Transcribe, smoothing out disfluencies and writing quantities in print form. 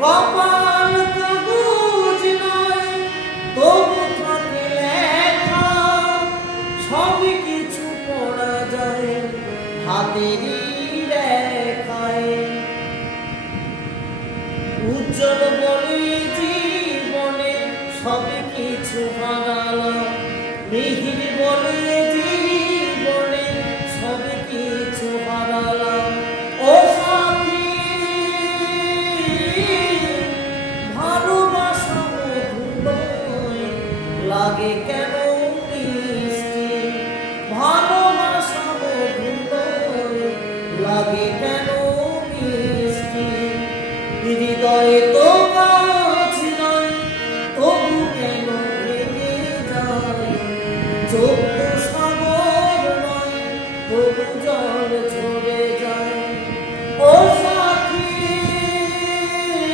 কপাল কাগজ নয় তবু থাকে লেখা, সব কিছু পড়া যায় হাতেরই রেখায়। উজ্জ্বল বলে জীবনে সব কিছু হারালাম, মিহির বলে জীবনে সব কিছু হারালাম। ও সাথী ভালোবাসা মধুর লাগে কেন মিষ্টি, ভালোবাসা মধুর লাগে কেন মিষ্টি, হৃদয়ে তো